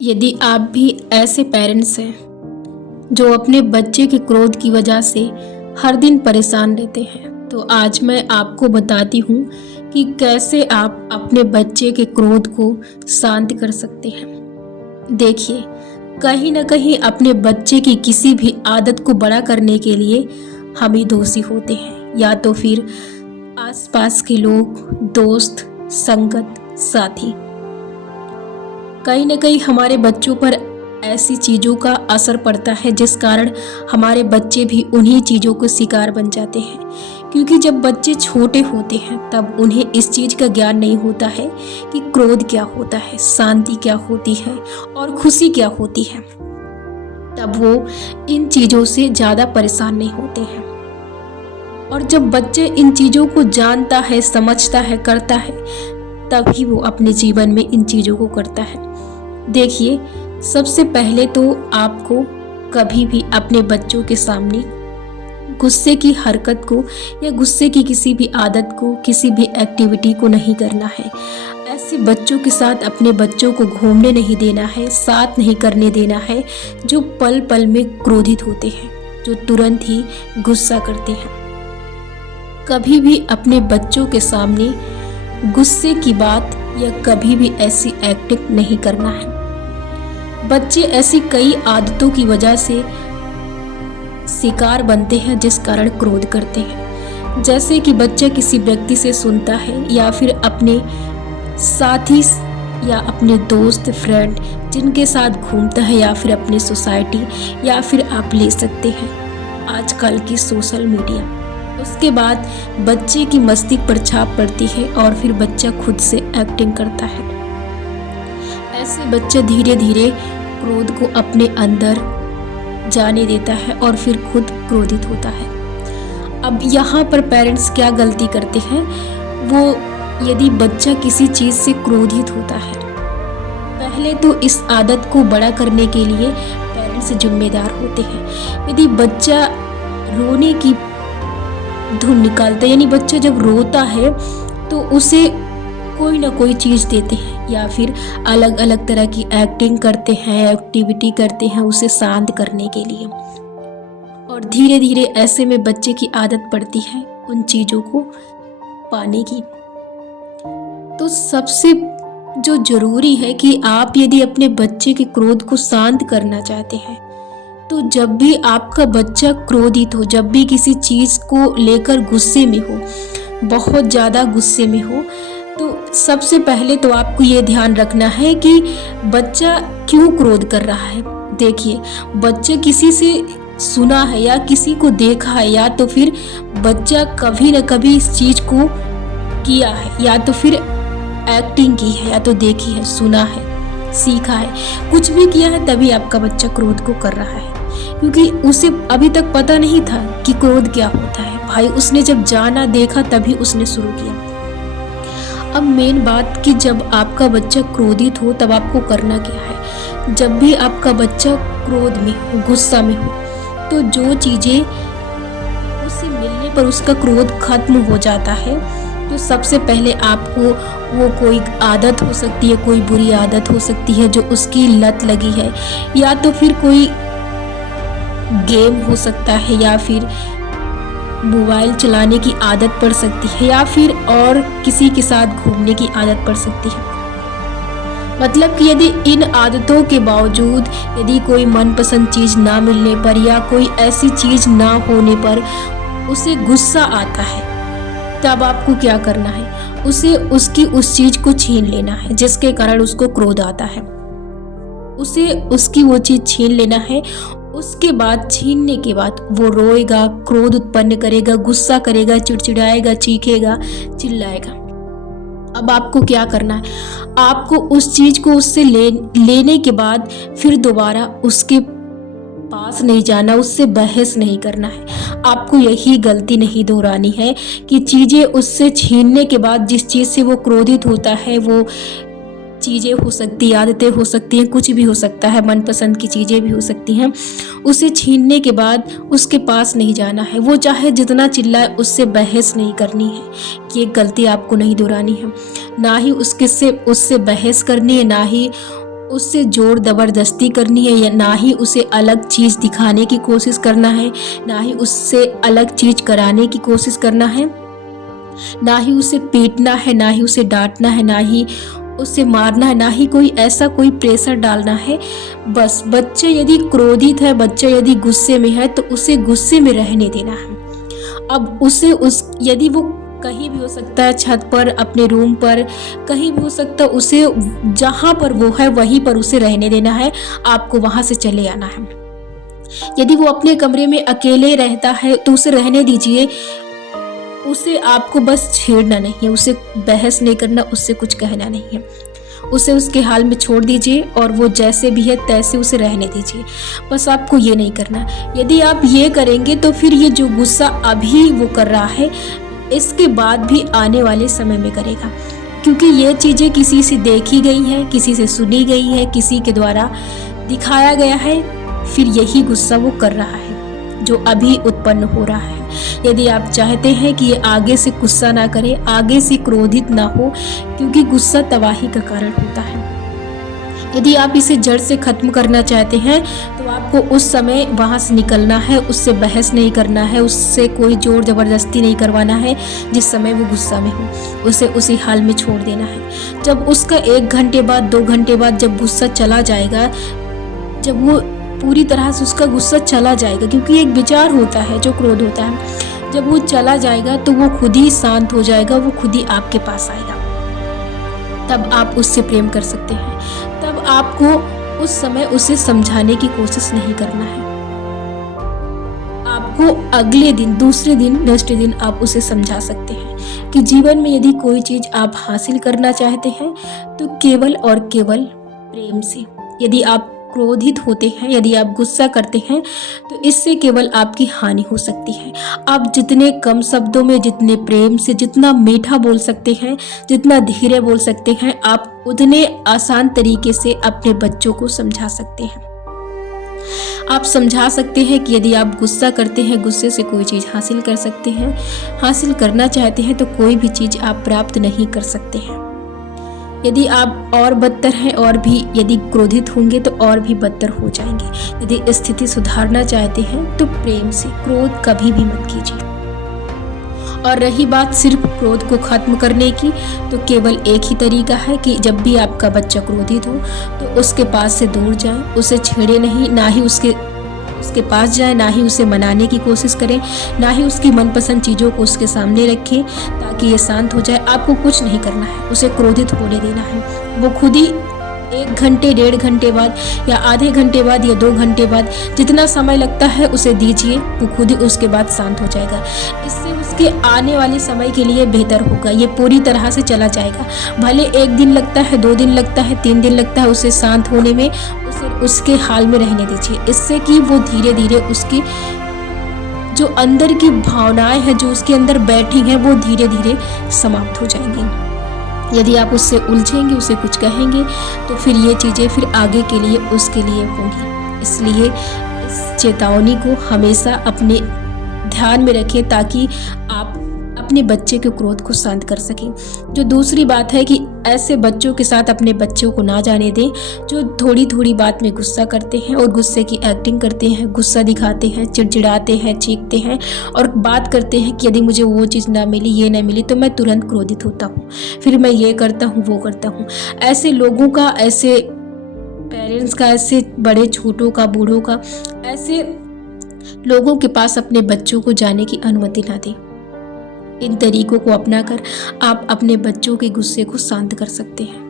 यदि आप भी ऐसे पेरेंट्स हैं जो अपने बच्चे के क्रोध की वजह से हर दिन परेशान रहते हैं, तो आज मैं आपको बताती हूँ कि कैसे आप अपने बच्चे के क्रोध को शांत कर सकते हैं। देखिए, कहीं ना कहीं अपने बच्चे की किसी भी आदत को बड़ा करने के लिए हम ही दोषी होते हैं, या तो फिर आसपास के लोग, दोस्त, संगत, साथी। कहीं ना कहीं हमारे बच्चों पर ऐसी चीज़ों का असर पड़ता है जिस कारण हमारे बच्चे भी उन्हीं चीज़ों को शिकार बन जाते हैं। क्योंकि जब बच्चे छोटे होते हैं तब उन्हें इस चीज़ का ज्ञान नहीं होता है कि क्रोध क्या होता है, शांति क्या होती है और खुशी क्या होती है। तब वो इन चीज़ों से ज़्यादा परेशान नहीं होते हैं। और जब बच्चे इन चीज़ों को जानता है, समझता है, करता है, तभी वो अपने जीवन में इन चीज़ों को करता है। देखिए, सबसे पहले तो आपको कभी भी अपने बच्चों के सामने गुस्से की हरकत को या गुस्से की किसी भी आदत को, किसी भी एक्टिविटी को नहीं करना है। ऐसे बच्चों के साथ अपने बच्चों को घूमने नहीं देना है, साथ नहीं करने देना है जो पल पल में क्रोधित होते हैं, जो तुरंत ही गुस्सा करते हैं। कभी भी अपने बच्चों के सामने गुस्से की बात या कभी भी ऐसी एक्टिंग नहीं करना है। बच्चे ऐसी कई आदतों की वजह से शिकार बनते हैं जिस कारण क्रोध करते हैं। जैसे कि बच्चा किसी व्यक्ति से सुनता है या फिर अपने साथी या अपने दोस्त, फ्रेंड जिनके साथ घूमता है, या फिर अपनी सोसाइटी, या फिर आप ले सकते हैं आजकल की सोशल मीडिया। उसके बाद बच्चे की मस्तिष्क पर छाप पड़ती है और फिर बच्चा खुद से एक्टिंग करता है। ऐसे बच्चा धीरे धीरे क्रोध को अपने अंदर जाने देता है और फिर खुद क्रोधित होता है। अब यहाँ पर पेरेंट्स क्या गलती करते हैं, वो यदि बच्चा किसी चीज़ से क्रोधित होता है, पहले तो इस आदत को बड़ा करने के लिए पेरेंट्स जिम्मेदार होते हैं। यदि बच्चा रोने की धुन निकालता है, यानी बच्चा जब रोता है तो उसे कोई ना कोई चीज़ देते हैं या फिर अलग अलग तरह की एक्टिंग करते हैं, एक्टिविटी करते हैं उसे शांत करने के लिए। और धीरे धीरे ऐसे में बच्चे की आदत पड़ती है उन चीज़ों को पाने की। तो सबसे जो ज़रूरी है कि आप यदि अपने बच्चे के क्रोध को शांत करना चाहते हैं, तो जब भी आपका बच्चा क्रोधित हो, जब भी किसी चीज़ को लेकर गुस्से में हो, बहुत ज़्यादा गुस्से में हो, तो सबसे पहले तो आपको ये ध्यान रखना है कि बच्चा क्यों क्रोध कर रहा है। देखिए, बच्चा किसी से सुना है या किसी को देखा है, या तो फिर बच्चा कभी न कभी इस चीज़ को किया है, या तो फिर एक्टिंग की है, या तो देखी है, सुना है, सीखा है, कुछ भी किया है, तभी आपका बच्चा क्रोध को कर रहा है। क्योंकि उसे अभी तक पता नहीं था कि क्रोध क्या होता है। भाई, उसने जब जाना, देखा, तभी उसने शुरू किया। अब मेन बात कि जब आपका बच्चा क्रोधित हो तब आपको करना क्या है। जब भी आपका बच्चा क्रोध में हो, गुस्सा में हो, तो जो चीज़ें उससे मिलने पर उसका क्रोध खत्म हो जाता है, तो सबसे पहले आपको वो कोई आदत हो सकती है, कोई बुरी आदत हो सकती है जो उसकी लत लगी है, या तो फिर कोई गेम हो सकता है, या फिर मोबाइल चलाने की आदत पड़ सकती है, या फिर और किसी के साथ घूमने की आदत पड़ सकती है। मतलब कि यदि इन आदतों के बावजूद यदि कोई मनपसंद चीज़ ना मिलने पर या कोई ऐसी चीज़ ना होने पर उसे गुस्सा आता है, तब आपको क्या करना है, उसे उसकी उस चीज़ को छीन लेना है जिसके कारण उसको क्रोध आता है। उसे उसकी वो चीज़ छीन लेना है। उसके बाद छीनने के बाद वो रोएगा, क्रोध उत्पन्न करेगा, गुस्सा करेगा, चिड़चिड़ाएगा, चीखेगा, चिल्लाएगा। अब आपको क्या करना है, आपको उस चीज़ को उससे लेने के बाद फिर दोबारा उसके पास नहीं जाना, उससे बहस नहीं करना है। आपको यही गलती नहीं दोहरानी है कि चीज़ें उससे छीनने के बाद जिस चीज़ से वो क्रोधित होता है, वो चीज़ें हो सकती हैं, आदतें हो सकती हैं, कुछ भी हो सकता है, मनपसंद की चीज़ें भी हो सकती हैं। उसे छीनने के बाद उसके पास नहीं जाना है। वो चाहे जितना चिल्लाए, उससे बहस नहीं करनी है। ये गलती आपको नहीं दोहरानी है। ना ही उससे बहस करनी है, ना ही उससे जोर ज़बरदस्ती करनी है, या ना ही उसे अलग चीज़ दिखाने की कोशिश करना है, ना ही उससे अलग चीज़ कराने की कोशिश करना है, ना ही उसे पीटना है, ना ही उसे डांटना है, ना ही उसे मारना है, ना ही कोई प्रेशर डालना है। बस बच्चा यदि क्रोधित है, बच्चा यदि गुस्से में है, तो उसे गुस्से में रहने देना है। अब उसे यदि वो कहीं भी हो सकता है, छत पर, अपने रूम पर, कहीं भी हो सकता है, उसे जहाँ पर वो है वहीं पर उसे रहने देना है। आपको वहाँ से चले आना है। यदि वो अपने कमरे में अकेले रहता है तो उसे रहने दीजिए। उसे आपको बस छेड़ना नहीं है, उसे बहस नहीं करना, उससे कुछ कहना नहीं है। उसे उसके हाल में छोड़ दीजिए और वो जैसे भी है तैसे उसे रहने दीजिए। बस आपको ये नहीं करना। यदि आप ये करेंगे तो फिर ये जो गुस्सा अभी वो कर रहा है, इसके बाद भी आने वाले समय में करेगा, क्योंकि ये चीज़ें किसी से देखी गई हैं, किसी से सुनी गई है, किसी के द्वारा दिखाया गया है, फिर यही गुस्सा वो कर रहा है जो अभी उत्पन्न हो रहा है। यदि आप चाहते हैं कि ये आगे से गुस्सा ना करे, आगे से क्रोधित ना हो, क्योंकि गुस्सा तबाही का कारण होता है। यदि आप इसे जड़ से खत्म करना चाहते हैं तो आपको उस समय वहाँ से निकलना है, उससे बहस नहीं करना है, उससे कोई जोर ज़बरदस्ती नहीं करवाना है। जिस समय वो गुस्सा में हो उसे उसी हाल में छोड़ देना है। जब उसका 1 घंटे बाद, 2 घंटे बाद जब गुस्सा चला जाएगा, जब वो पूरी तरह से उसका गुस्सा चला जाएगा, क्योंकि एक विचार होता है जो क्रोध होता है, जब वो चला जाएगा तो वो खुद ही शांत हो जाएगा, वो खुद ही आपके पास आएगा। तब आप उससे प्रेम कर सकते हैं। तब आपको उस समय उसे समझाने की कोशिश नहीं करना है। आपको अगले दिन, दूसरे दिन, नेक्स्ट दिन आप उसे समझा सकते हैं कि जीवन में यदि कोई चीज़ आप हासिल करना चाहते हैं तो केवल और केवल प्रेम से। यदि आप क्रोधित होते हैं, यदि आप गुस्सा करते हैं, तो इससे केवल आपकी हानि हो सकती है। आप जितने कम शब्दों में, जितने प्रेम से, जितना मीठा बोल सकते हैं, जितना धीरे बोल सकते हैं, आप उतने आसान तरीके से अपने बच्चों को समझा सकते हैं। आप समझा सकते हैं कि यदि आप गुस्सा करते हैं, गुस्से से कोई चीज़ हासिल कर सकते हैं, हासिल करना चाहते हैं, तो कोई भी चीज़ आप प्राप्त नहीं कर सकते हैं। यदि आप और बदतर हैं, और भी यदि क्रोधित होंगे तो और भी बदतर हो जाएंगे। यदि स्थिति सुधारना चाहते हैं तो प्रेम से, क्रोध कभी भी मत कीजिए। और रही बात सिर्फ क्रोध को खत्म करने की, तो केवल एक ही तरीका है कि जब भी आपका बच्चा क्रोधित हो तो उसके पास से दूर जाएं, उसे छेड़े नहीं, ना ही उसके पास जाए, ना ही उसे मनाने की कोशिश करें, ना ही उसकी मनपसंद चीज़ों को उसके सामने रखें ताकि ये शांत हो जाए। आपको कुछ नहीं करना है, उसे क्रोधित होने देना है। वो खुद ही 1 घंटे, 1.5 घंटे बाद, या आधे घंटे बाद, या 2 घंटे बाद, जितना समय लगता है उसे दीजिए, वो खुद ही उसके बाद शांत हो जाएगा। इससे उसके आने वाले समय के लिए बेहतर होगा। ये पूरी तरह से चला जाएगा। भले 1 दिन लगता है, 2 दिन लगता है, 3 दिन लगता है उसे शांत होने में, उसे उसके हाल में रहने दीजिए। इससे कि वो धीरे धीरे उसकी जो अंदर की भावनाएं हैं, जो उसके अंदर बैठी हैं, वो धीरे धीरे समाप्त हो जाएंगी। यदि आप उससे उलझेंगे, उसे कुछ कहेंगे, तो फिर ये चीज़ें फिर आगे के लिए उसके लिए होंगी। इसलिए इस चेतावनी को हमेशा अपने ध्यान में रखें ताकि आप अपने बच्चे के क्रोध को शांत कर सकें। जो दूसरी बात है कि ऐसे बच्चों के साथ अपने बच्चों को ना जाने दें जो थोड़ी थोड़ी बात में गुस्सा करते हैं और गुस्से की एक्टिंग करते हैं, गुस्सा दिखाते हैं, चिड़चिड़ाते हैं, चीखते हैं और बात करते हैं कि यदि मुझे वो चीज़ ना मिली, ये ना मिली तो मैं तुरंत क्रोधित होता हूँ, फिर मैं ये करता हूँ, वो करता हूँ। ऐसे लोगों का, ऐसे पेरेंट्स का, ऐसे बड़े छोटों का, बूढ़ों का, ऐसे लोगों के पास अपने बच्चों को जाने की अनुमति ना दें। इन तरीकों को अपनाकर आप अपने बच्चों के गुस्से को शांत कर सकते हैं।